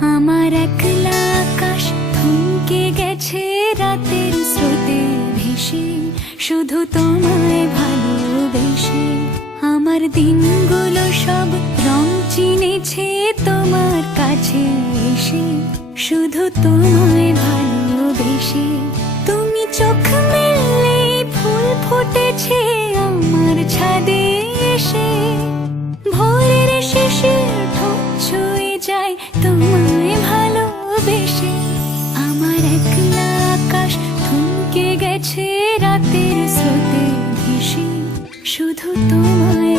আমার একলা আকাশ থমকে গেছে রাতের স্রোতে ভেসে, শুধু তোমায় ভালোবেসে। আমার দিনগুলো সব রং চিনেছে তোমার কাছে এসে, শুধু তোমায় ভালোবেসে। তুমি চোখ মেললে ফুল ফুটেছে আমার ছাদে এসে, ভোরের শিশির ঠোঁট ছুঁয়ে যায় তোমায় ভালোবেসে। আমার একলা আকাশ থমকে গেছে রাতের স্রোতে ভেসে, শুধু তোমায়